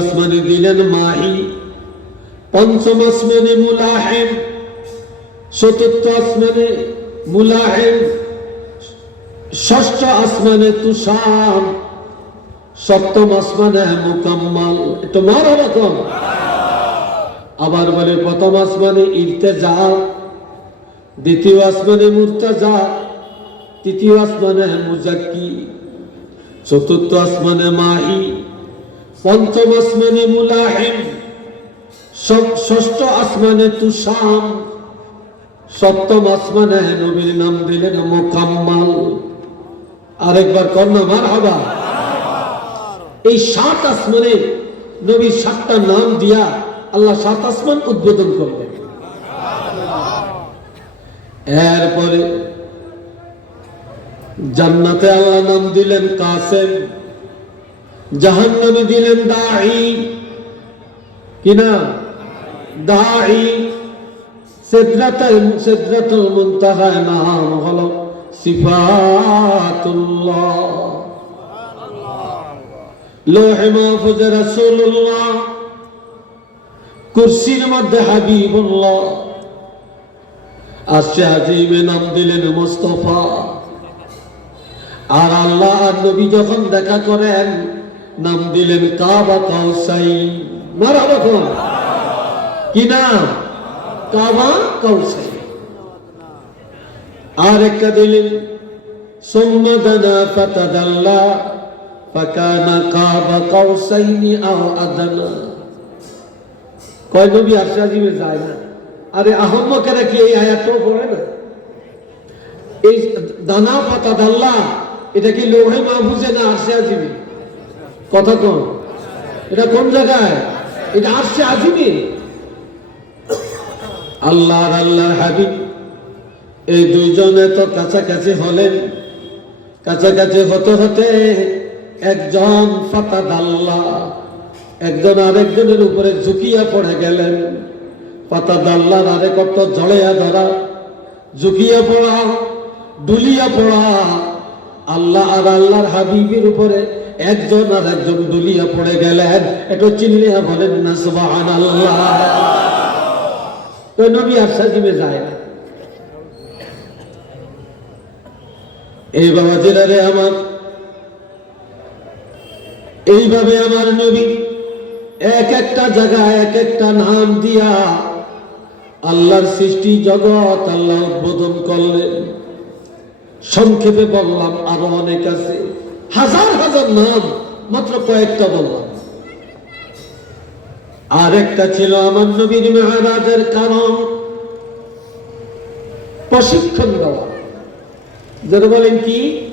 আসমানে দিলেন মাহি পঞ্চম আসমানে মুলাহেম, চতুর্থ আসমানে মুলাহেম, ষষ্ঠ আসমানে তুষার, সপ্তম আসমানে মুকাম্মাল। মার রকম আবার বলে, প্রথম আসমানে ইর্তেজা, দ্বিতীয় আসমানে মুর্তাজা, তৃতীয় আসমানে মুজাক্কি, চতুর্থ আসমানে মাহি পঞ্চম আসমানে মুলাহিম ষষ্ঠ আসমানে তুষাম, সপ্তম আসমানে নবীর নাম দিলেন মোকাম্মাল। আরেকবার কন্যা মার হবা এই সাত আসমানে নবীর সাতটা নাম দিয়া আল্লাহ সাত আসমান উদ্বোধন করলেন। এরপরে জান্নাতে আল্লাহ নাম দিলেন কাসেম। জাহান নামে দিলেন দাহি কিনা দাহি সিদরাতুল সিদরাতুল মুনতাহা নাম হলো সিফাতুল্লাহ। লোহে মাহফুজে রাসূলুল্লাহ। কুরসির মধ্যে হাবিবুল্লাহ। আসছে আজিমে নাম দিলেন মুস্তফা। আর আল্লাহ আর নবী যখন দেখা করেন নাম দিলেন কাবা কাউসাই। মারা তখন কি নাম? কাবা কাউসাই। আর একটা দিলেন, সুম্মাদানা ফাতাদাল্লা ফাকানা কাবা কাউসাইনি আও আদানা। কয়, নবী আসছে আজিমে যায় না। আরে আহম্মকেরা কি এই আয়াতটাও পড়ে না? এই দানা পাতা দাল্লা এটা কি লোহে মাহফুজে না আসছে আজিমি কথা কোন? এটা কোন জায়গায়? এটা আসছে আজিমি। আল্লাহর আল্লাহর হাবিব, এই দুইজনে তো কাছাকাছি হলেন। কাছাকাছি হতে হতে একজন ফাতা দাল্লা একজন আরেকজনের উপরে ঝুঁকিয়া পড়ে গেলেন। পাতা দাল্লার আরেক অর্থ জড়েয়া ধরা, ঝুঁকিয়া পড়া, ডুলিয়া পড়া। আল্লাহ আর আল্লাহর হাবিবের উপরে একজন আর একজন দুলিয়া পড়ে গেলেন। একটু চিল্লিয়া বলেন না সুবাহান তো নবী আর যায় না। এই বাবা জেলারে আমার। এইভাবে আমার নবী এক একটা জায়গায় এক একটা নাম দিয়া আল্লাহর সৃষ্টি জগৎ আল্লাহ উদ্বোধন করলেন। সংক্ষেপে বললাম, আরও অনেক আছে। হাজার হাজার নাম, মাত্র কয়েকটা বললাম। আর একটা ছিল আমার নবীর মেহারাজের কারণ। প্রশিক্ষণ দেওয়া। যেটা বলেন কি?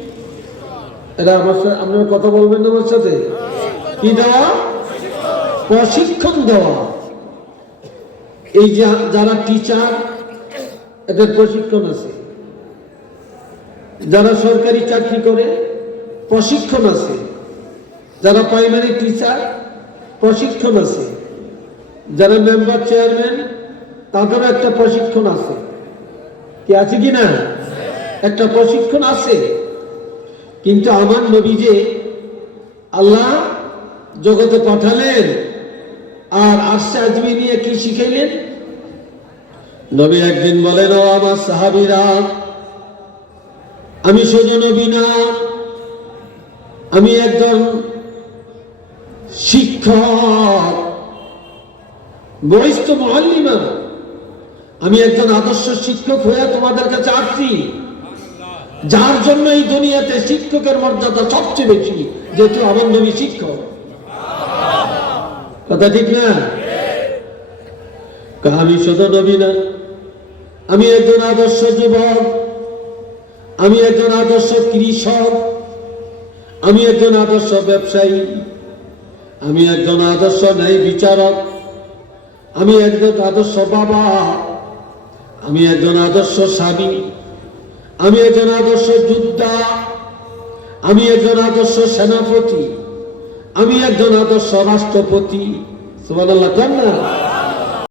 এটা আমার সাথে আপনারা কথা বলবেন আমার সাথে? কি দেওয়া? প্রশিক্ষণ দেওয়া। এই যে যারা টিচার এদের প্রশিক্ষণ আছে। যারা সরকারি চাকরি করে প্রশিক্ষণ আছে। যারা প্রাইমারি টিচার প্রশিক্ষণ আছে। যারা মেম্বার চেয়ারম্যান তাদেরও একটা প্রশিক্ষণ আছে। কি আছে কি না? একটা প্রশিক্ষণ আছে। কিন্তু আমার নবী যে আল্লাহ জগতে পাঠালেন আর আসছে আজমি নিয়ে কি শিখাইলেন? নবী একদিন বলেন, ও আমার সাহাবিরা, আমি শুধু নবী না। আমি একজন শিক্ষক বরিষ্ঠ মহাল্লিমা আমি একজন আদর্শ শিক্ষক হয়ে তোমাদের কাছে আসছি। যার জন্য এই দুনিয়াতে শিক্ষকের মর্যাদা সবচেয়ে বেশি, যেহেতু আমার শিক্ষক। কথা ঠিক না? আমি শুধু নবী না। আমি একজন আদর্শ যুবক, আমি একজন আদর্শ কৃষক। আমি একজন আদর্শ ব্যবসায়ী, আমি একজন আদর্শ ন্যায় বিচারক, আমি একজন আদর্শ বাবা, আমি একজন আদর্শ স্বামী, আমি একজন আদর্শ যোদ্ধা, আমি একজন আদর্শ সেনাপতি, আমি একজন আদর্শ রাষ্ট্রপতি। সুবহানাল্লাহ কেন না